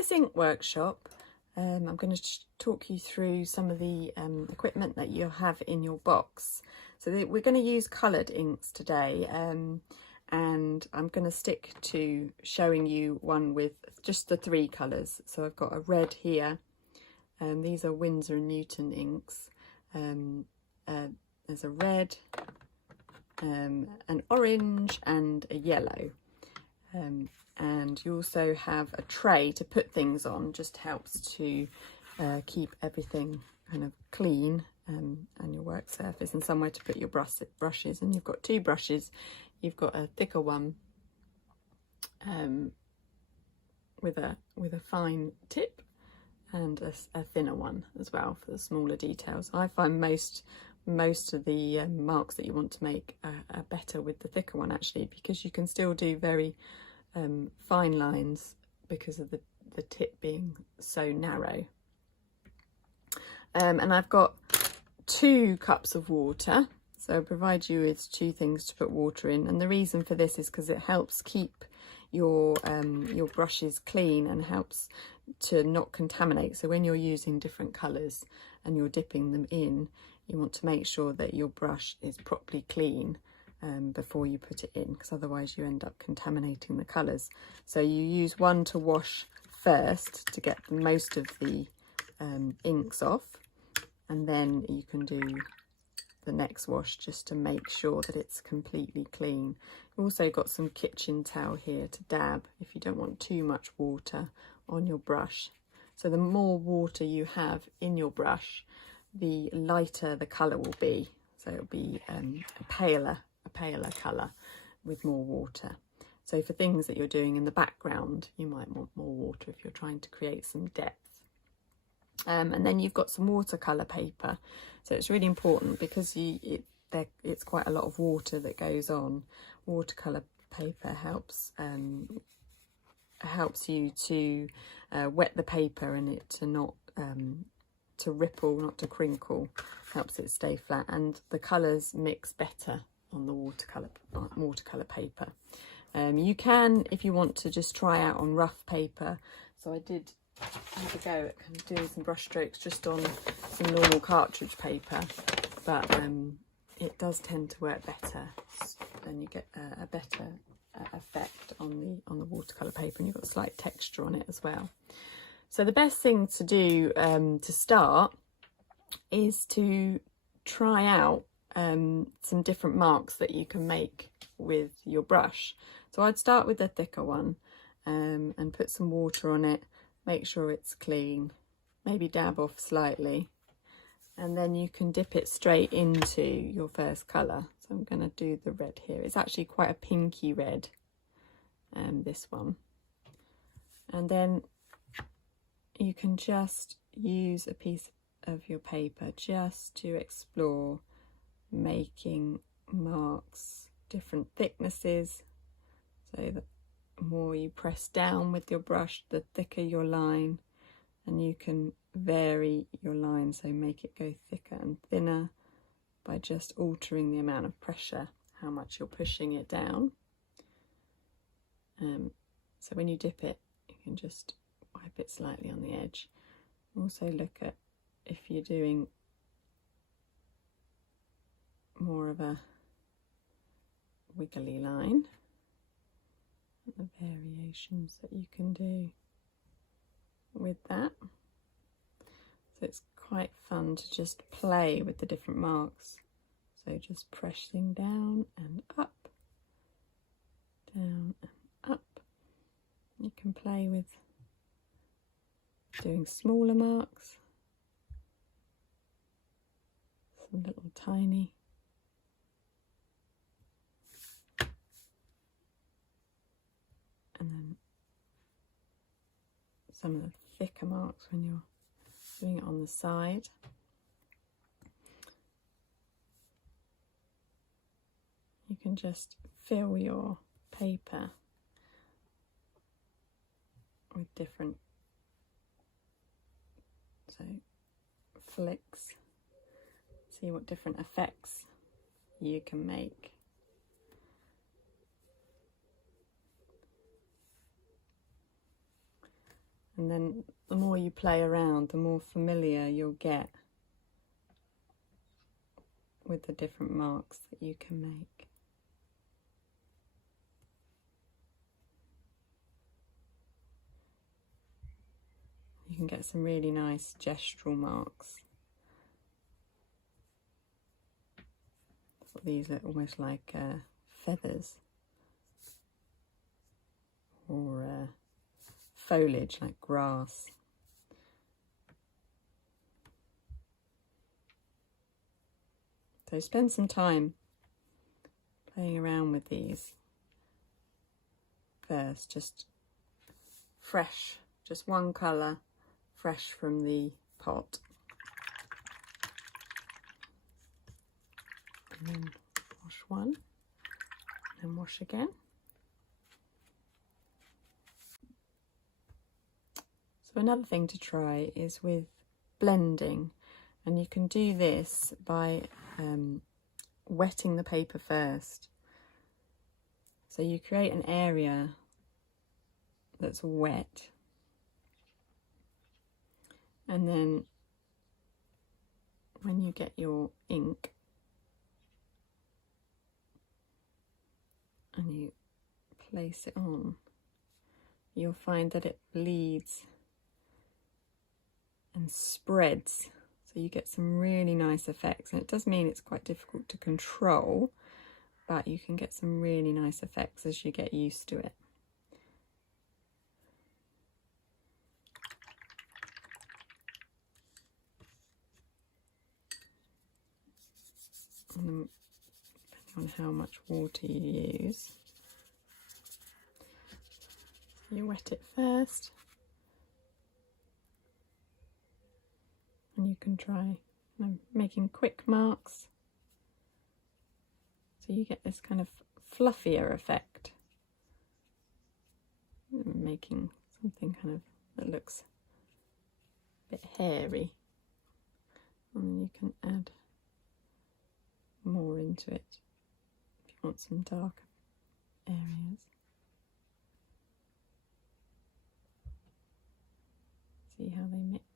this ink workshop, I'm going to talk you through some of the equipment that you'll have in your box. So we're going to use coloured inks today, and I'm going to stick to showing you one with just the 3 colours. So I've got a red here, these are Winsor & Newton inks. There's a red, an orange and a yellow. And you also have a tray to put things on, just helps to keep everything kind of clean and your work surface, and somewhere to put your brushes. And you've got 2 brushes. You've got a thicker one with a fine tip, and a thinner one as well for the smaller details. I find most of the marks that you want to make are better with the thicker one, actually, because you can still do very fine lines because of the tip being so narrow. And I've got 2 cups of water, so I'll provide you with 2 things to put water in. And the reason for this is because it helps keep your brushes clean and helps to not contaminate. So when you're using different colours and you're dipping them in, you want to make sure that your brush is properly clean before you put it in, because otherwise you end up contaminating the colours. So you use one to wash first to get most of the inks off, and then you can do the next wash just to make sure that it's completely clean. You've also got some kitchen towel here to dab if you don't want too much water on your brush. So the more water you have in your brush, the lighter the colour will be. So it'll be a paler colour with more water. So for things that you're doing in the background, you might want more water if you're trying to create some depth. And then you've got some watercolour paper. So it's really important because it's quite a lot of water that goes on. Watercolour paper helps you to wet the paper and it to not to ripple, not to crinkle, helps it stay flat, and the colours mix better on the watercolour paper. You can, if you want to, just try out on rough paper. So I did have a go at kind of doing some brush strokes just on some normal cartridge paper, but it does tend to work better, and you get a better effect on the watercolour paper, and you've got slight texture on it as well. So the best thing to do to start is to try out some different marks that you can make with your brush. So I'd start with the thicker one and put some water on it, make sure it's clean, maybe dab off slightly, and then you can dip it straight into your first colour. So I'm going to do the red here. It's actually quite a pinky red, this one. And then you can just use a piece of your paper just to explore making marks, different thicknesses. So the more you press down with your brush, the thicker your line, and you can vary your line, so make it go thicker and thinner by just altering the amount of pressure, how much you're pushing it down. So when you dip it, you can just wipe it slightly on the edge. Also look at if you're doing more of a wiggly line, the variations that you can do with that. So it's quite fun to just play with the different marks. So just pressing down and up, down and up. You can play with doing smaller marks, some little tiny, and then some of the thicker marks when you're doing it on the side. You can just fill your paper with different flicks, see what different effects you can make. And then the more you play around, the more familiar you'll get with the different marks that you can make. You can get some really nice gestural marks. These look almost like feathers or foliage like grass. So spend some time playing around with these first, just fresh, just one colour, fresh from the pot. And then wash one, and then wash again. So another thing to try is with blending, and you can do this by wetting the paper first. So you create an area that's wet, and then when you get your ink and you place it on, you'll find that it bleeds and spreads, so you get some really nice effects. And it does mean it's quite difficult to control, but you can get some really nice effects as you get used to it. And then, depending on how much water you use, you wet it first, and you can try making quick marks, so you get this kind of fluffier effect, making something kind of that looks a bit hairy, and then you can add more into it if you want some darker areas. See how they mix.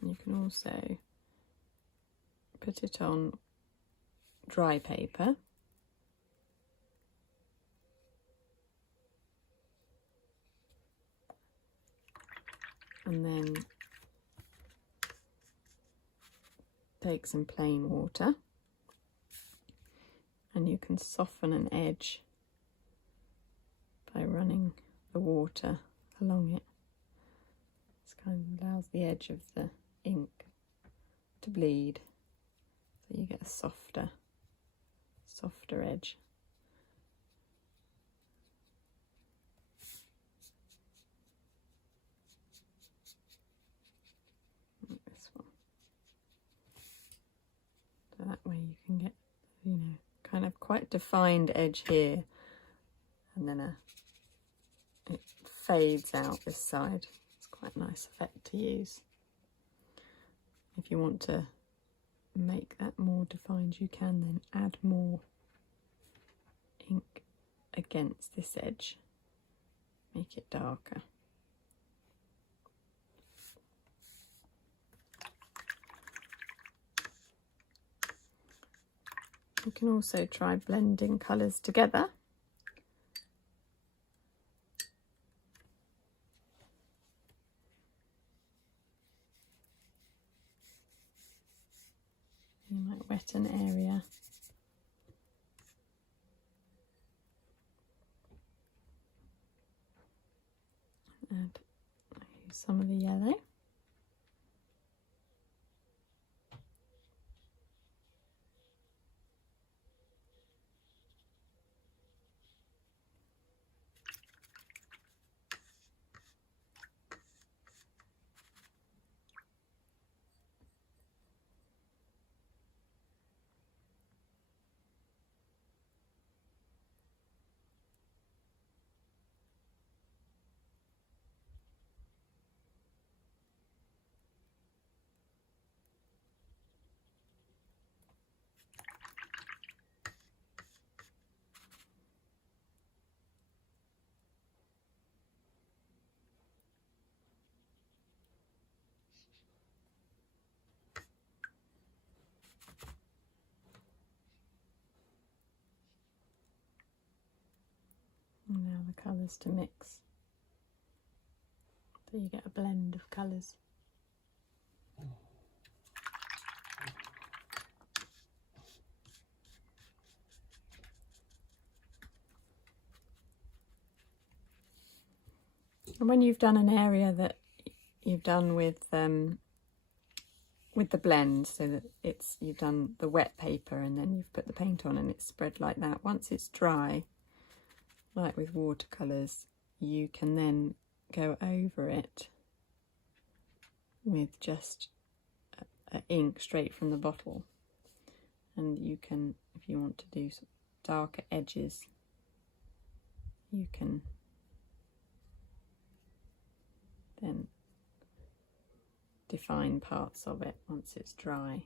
And you can also put it on dry paper, and then take some plain water, and you can soften an edge by running the water along it. This kind of allows the edge of the ink to bleed, so you get a softer edge. Like this one. So that way you can get, kind of quite defined edge here, and then it fades out this side. It's quite a nice effect to use. If you want to make that more defined, you can then add more ink against this edge, make it darker. You can also try blending colours together. You might wet an area and I use some of the yellow. other colours to mix. So you get a blend of colours. And when you've done an area that you've done with the blend, so that you've done the wet paper and then you've put the paint on and it's spread like that, once it's dry, like with watercolours, you can then go over it with just a ink straight from the bottle, and you can, if you want to do some darker edges, you can then define parts of it once it's dry.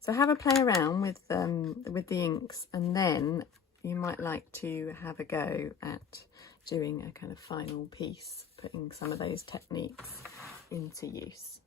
So have a play around with the inks, and then you might like to have a go at doing a kind of final piece, putting some of those techniques into use.